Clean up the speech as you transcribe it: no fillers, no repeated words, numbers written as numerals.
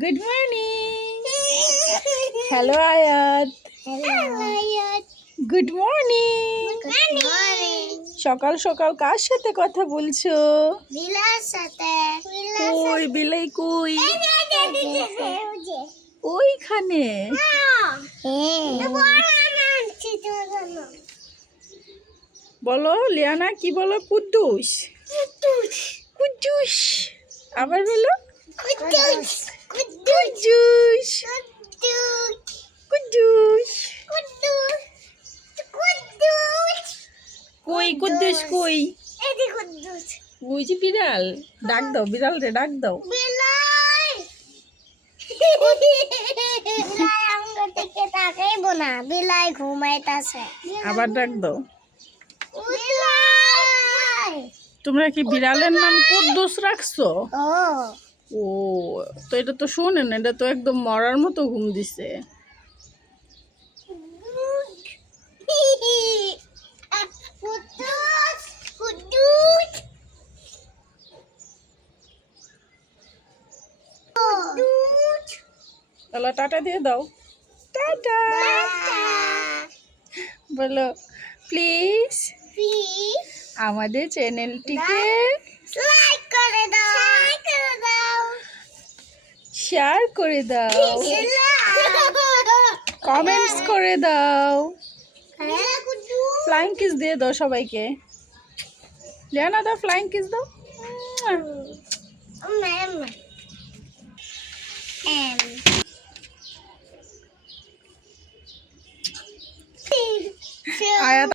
Good morning. Hello আয়াত। Good morning. সকাল সকাল কার সাথে কথা বলছো? বিলার সাথে। কই বিলাই কই? ওইখানে। বলো লিয়ানা, কি বলো? কুদ্দুস। কুদ্দুস। আবার বলো কুদ্দুস। কুদ্দুস। কই কুদ্দুস কই? ওই যে বিড়াল, ডাক দাও বিড়াল রে, ডাক দাও। বিলাই ঘুমাইতাছে। আবার ডাক দাও। তোমরা কি বিড়ালের নাম কুদ্দুস রাখছো? ও তো এটা তো শোনেন, এটা তো একদম মরার মতো ঘুম দিছে। তাহলে টাটা দিয়ে দাও। টাটা বলো প্লিজ আমাদের চ্যানেলটিকে লাইক করে দাও, শেয়ার করে দাও, কমেন্টস করে দাও, ফ্লাইং কিস দিয়ে দাও সবাইকে। লিয়ানা দাও, ফ্লাইং কিস দাও। আয়াত